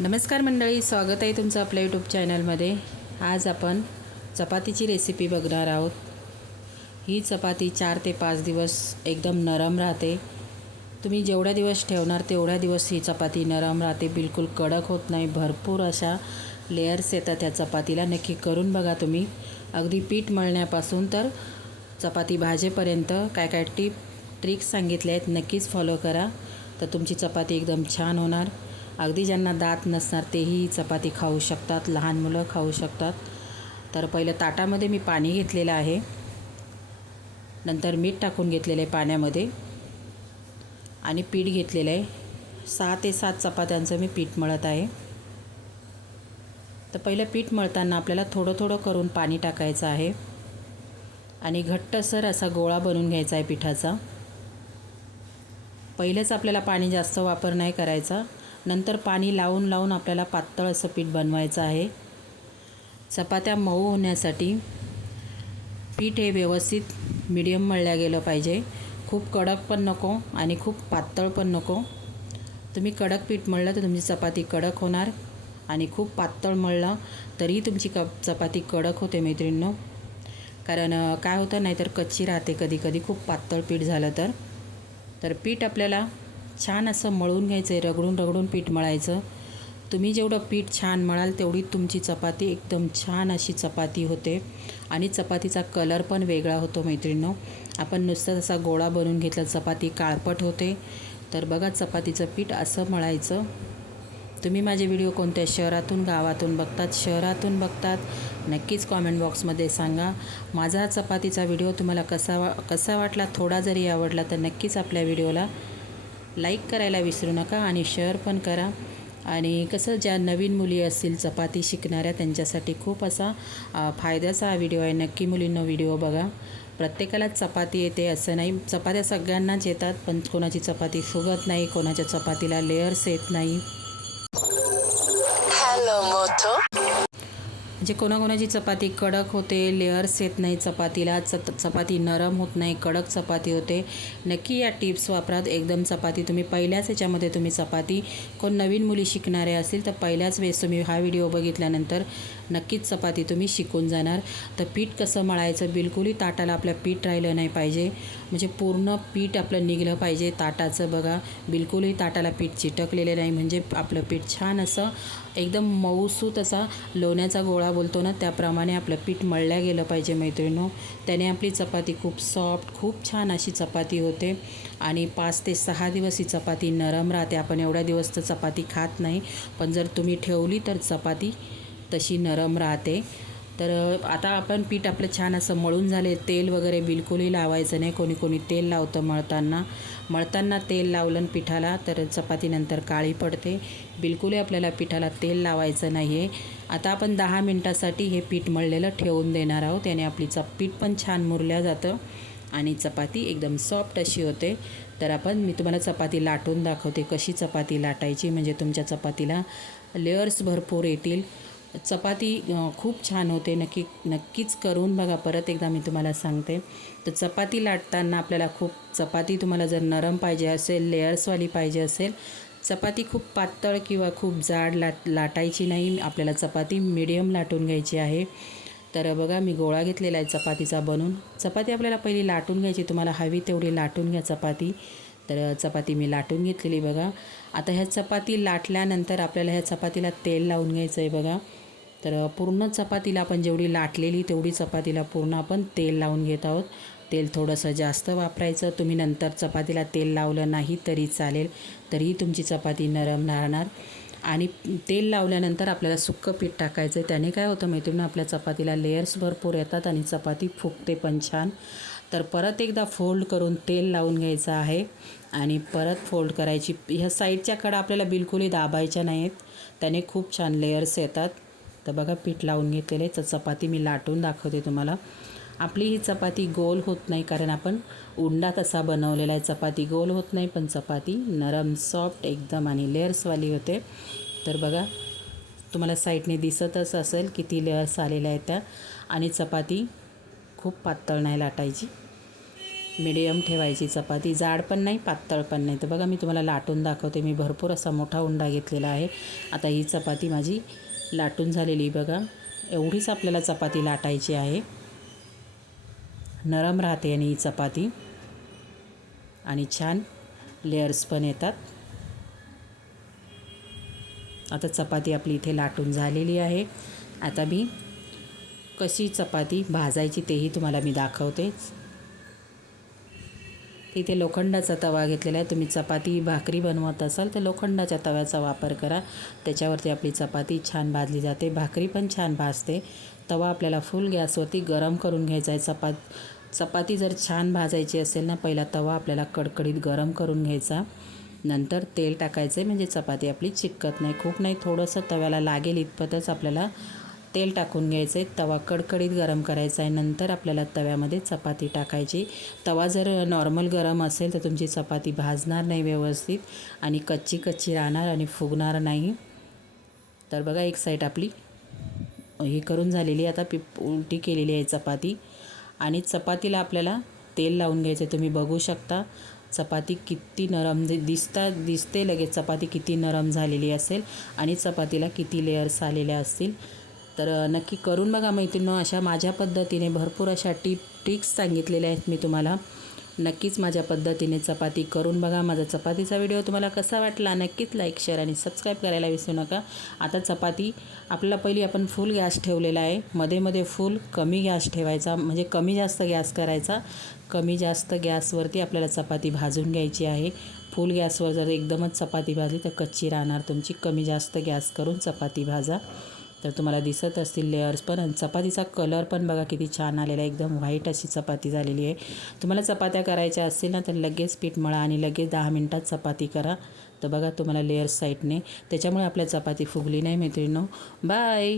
नमस्कार मंडळी स्वागत आहे तुमचं आपल्या यूट्यूब चॅनलमध्ये आज आपण चपातीची रेसिपी बघणार आहोत. ही चपाती चार ते पाच दिवस एकदम नरम राहते. तुम्ही जेवढ्या दिवस ठेवणार तेवढ्या दिवस ही चपाती नरम राहते. बिलकुल कडक होत नाही. भरपूर अशा लेयर्स येतात त्या चपातीला. नक्की करून बघा तुम्ही. अगदी पीठ मळण्यापासून तर चपाती भाजेपर्यंत काय काय टिप ट्रिक्स सांगितले आहेत नक्कीच फॉलो करा. तर तुमची चपाती एकदम छान होणार. अगदी ज्यांना दात नसणार तेही चपाती खाऊ शकतात लहान मुलं खाऊ शकतात. तर पहिलं ताटामध्ये मी पाणी घेतलेलं आहे. नंतर मीठ टाकून घेतलेलं आहे पाण्यामध्ये. आणि पीठ घेतलेलं आहे. सहा ते सात चपात्यांचं मी पीठ मळत आहे. तर पहिलं पीठ मळताना आपल्याला थोडं थोडं करून पाणी टाकायचं आहे. आणि घट्टसर असा गोळा बनवून घ्यायचा आहे पिठाचा. पहिलेच आपल्याला पाणी जास्त वापर नाही करायचा. नंतर पाणी लावून लावून आपल्याला पातळ असं पीठ बनवायचं आहे. चपात्या मऊ होण्यासाठी पीठ हे व्यवस्थित मिडियम मळल्या गेलं पाहिजे. खूप कडक पण नको आणि खूप पातळ पण नको. तुम्ही कडक पीठ मळलं तर तुमची चपाती कडक होणार आणि खूप पातळ मळलं तरी तुमची क चपाती कडक होते मैत्रिणींनो. कारण काय होतं नाहीतर कच्ची राहते कधी कधी खूप पातळ पीठ झालं तर. तर पीठ आपल्याला छान असं मळून घ्यायचं आहे रगडून रगडून पीठ मळायचं. तुम्ही जेवढं पीठ छान मळाल तेवढी तुमची चपाती एकदम छान अशी चपाती होते. आणि चपातीचा कलर पण वेगळा होतो मैत्रिणींनो. आपण नुसतं तसा गोळा बनवून घेतला चपाती काळपट होते. तर बघा चपातीचं पीठ असं मळायचं. तुम्ही माझे व्हिडिओ कोणत्या शहरातून गावातून बघतात शहरातून बघतात नक्कीच कॉमेंट बॉक्समध्ये सांगा. माझा चपातीचा व्हिडिओ तुम्हाला कसा वा कसा वाटला थोडा जरी आवडला तर नक्कीच आपल्या व्हिडिओला लाईक करायला विसरू नका आणि शेअर पण करा. आणि कसं ज्या नवीन मुली असतील चपाती शिकणाऱ्या त्यांच्यासाठी खूप असा फायद्याचा हा व्हिडिओ आहे. नक्की मुलींनो व्हिडिओ बघा. प्रत्येकालाच चपाती येते असं नाही. चपात्या सगळ्यांनाच येतात पण कोणाची चपाती फुगत नाही कोणाच्या चपातीला लेअर्स येत नाही. म्हणजे कोणाकोणाची चपाती कडक होते लेअर्स येत नाही चपातीला च चपाती नरम होत नाही कडक चपाती होते. नक्की या टिप्स वापरात. एकदम चपाती तुम्ही पहिल्याच याच्यामध्ये तुम्ही चपाती. कोण नवीन मुली शिकणारे असतील तर पहिल्याच वेळेस तुम्ही हा व्हिडिओ बघितल्यानंतर नक्कीच चपाती तुम्ही शिकून जाणार. तर पीठ कसं मळायचं? बिलकुलही ताटाला आपल्या पीठ राहिलं नाही पाहिजे. म्हणजे पूर्ण पीठ आपलं निघलं पाहिजे ताटाचं बघा. बिलकुलही ताटाला पीठ चिटकलेलं नाही. म्हणजे आपलं पीठ छान असं एकदम मऊसूत असा लोण्याचा गोळा बोलतो ना त्याप्रमाणे आपलं पीठ मळल्या गेलं पाहिजे मैत्रिणो. त्याने आपली चपाती खूप सॉफ्ट खूप छान अशी चपाती होते. आणि पाच ते सहा दिवस ही चपाती नरम राहते. आपण एवढ्या दिवस तर चपाती खात नाही. पण जर तुम्ही ठेवली तर चपाती तशी नरम राहते. तर आता आपण पीठ आपलं छान असं मळून झाले तेल वगैरे बिलकुलही लावायचं नाही. कोणी कोणी तेल लावतं मळताना. मळताना तेल लावलं पिठाला तर चपातीनंतर काळी पडते. बिलकुलही आपल्याला पिठाला तेल लावायचं नाही आहे आता आपण दहा मिनटासाठी हे पीठ मळलेलं ठेवून देणार आहोत. त्याने आपली चप पीठ पण छान मुरल्या जातं आणि चपाती एकदम सॉफ्ट अशी होते. तर आपण मी तुम्हाला चपाती लाटून दाखवते कशी चपाती लाटायची. म्हणजे तुमच्या चपातीला लेअर्स भरपूर येतील. चपाती खूप छान होते. नक्की नक्कीच करून बघा. परत एकदा मी तुम्हाला सांगते. तर चपाती लाटताना आपल्याला खूप चपाती तुम्हाला जर नरम पाहिजे असेल लेअर्सवाली पाहिजे असेल चपाती खूप पातळ किंवा खूप जाड लाट लाटायची नाही. आपल्याला चपाती मिडियम लाटून घ्यायची आहे. तर बघा मी गोळा घेतलेला आहे चपातीचा बनवून चपाती आपल्याला पहिली लाटून घ्यायची. तुम्हाला हवी तेवढी लाटून घ्या चपाती. तर चपाती मी लाटून घेतलेली बघा. आता ह्या चपाती लाटल्यानंतर आपल्याला ह्या चपातीला तेल लावून घ्यायचं आहे बघा. तर पूर्ण चपातीला आपण जेवढी लाटलेली तेवढी चपातीला पूर्ण आपण तेल लावून घेत आहोत. तेल थोडंसं जास्त वापरायचं. तुम्ही नंतर चपातीला तेल लावलं नाही तरी चालेल. तरीही तुमची चपाती नरम राहणार. आणि तेल लावल्यानंतर आपल्याला सुक्कं पीठ टाकायचं आहे त्याने काय होतं माहिती ना आपल्या चपातीला लेयर्स भरपूर येतात आणि चपाती फुगते पण छान. तर परत एकदा फोल्ड करून तेल लावून घ्यायचं आहे आणि परत फोल्ड करायची. ह्या साईडच्या कडा आपल्याला बिलकुलही दाबायच्या नाहीत. त्याने खूप छान लेयर्स येतात. तर बघा पीठ लावून घेतलेले. तर चपाती मी लाटून दाखवते तुम्हाला. आपली ही चपाती गोल होत नाही कारण आपण उंडा तसा बनवलेला आहे. चपाती गोल होत नाही पण चपाती नरम सॉफ्ट एकदम आणि लेअर्सवाली होते. तर बघा तुम्हाला साईडने दिसतच असेल किती लेअर्स आलेल्या आहेत त्या. आणि चपाती खूप पातळ नाही लाटायची. मिडियम ठेवायची चपाती. जाड पण नाही पातळ पण नाही. तर बघा मी तुम्हाला लाटून दाखवते. मी भरपूर असा मोठा उंडा घेतलेला आहे. आता ही चपाती माझी लाटून झालेली बघा. एवढीच आपल्याला चपाती लाटायची आहे. नरम राहते आणि ही चपाती. आणि छान लेअर्स पण येतात. आता चपाती आपली इथे लाटून झालेली आहे. आता मी कशी चपाती भाजायची तेही तुम्हाला मी दाखवते. तिथे लोखंडाचा तवा घेतलेला आहे. तुम्ही चपाती भाकरी बनवत असाल तर लोखंडाच्या तव्याचा वापर करा. त्याच्यावरती आपली चपाती छान भाजली जाते. भाकरी पण छान भाजते. तवा आपल्याला फुल गॅसवरती गरम करून घ्यायचा आहे. चपात चपाती जर छान भाजायची असेल ना पहिला तवा आपल्याला कडकडीत गरम करून घ्यायचा. नंतर तेल टाकायचं आहे म्हणजे चपाती आपली चिकत नाही खूप नाही. थोडंसं तव्याला लागेल इतपतच आपल्याला तेल टाकून घ्यायचं आहे तवा कडकडीत गरम करायचा आहे. नंतर आपल्याला तव्यामध्ये चपाती टाकायची. तवा जर नॉर्मल गरम असेल तर तुमची चपाती भाजणार नाही व्यवस्थित आणि कच्ची कच्ची राहणार आणि फुगणार नाही. तर बघा एक साईड आपली हे करून झालेली आता पिप उलटी केलेली आहे चपाती. आणि चपातीला आपल्याला तेल लावून घ्यायचं आहे. तुम्ही बघू शकता चपाती किती नरम दिसता दिसते लगेच चपाती किती नरम झालेली असेल आणि चपातीला किती लेयर्स आलेल्या असतील. तर नक्की करून बघा मैत्रिणी अशा माझ्या पद्धतीने भरपूर अशा टिप ट्रिक्स सांगितलेल्या आहेत मी तुम्हाला. नक्कीच माझ्या पद्धतीने चपाती करून बघा. माझा चपातीचा व्हिडिओ तुम्हाला कसा वाटला नक्कीच लाईक शेअर आणि सबस्क्राईब करायला विसरू नका. आता चपाती आपल्याला पहिली आपण फुल गॅस ठेवलेला आहे. मध्ये मध्ये फुल कमी गॅस ठेवायचा म्हणजे कमी जास्त गॅस करायचा. कमी जास्त गॅसवरती आपल्याला चपाती भाजून घ्यायची आहे. फुल गॅसवर जर एकदमच चपाती भाजली तर कच्ची राहणार तुमची. कमी जास्त गॅस करून चपाती भाजा. तर तुम्हाला दिसत असतील लेअर्स पण आणि चपातीचा कलर पण बघा किती छान आलेला आहे. एकदम व्हाईट अशी चपाती झालेली आहे. तुम्हाला चपात्या करायच्या असतील ना तर लगेच पीठ मळा आणि लगेच दहा मिनटात चपाती करा. तर बघा तुम्हाला लेअर्स साईडने त्याच्यामुळे आपल्या चपाती फुगली नाही मैत्रिणीनो. बाय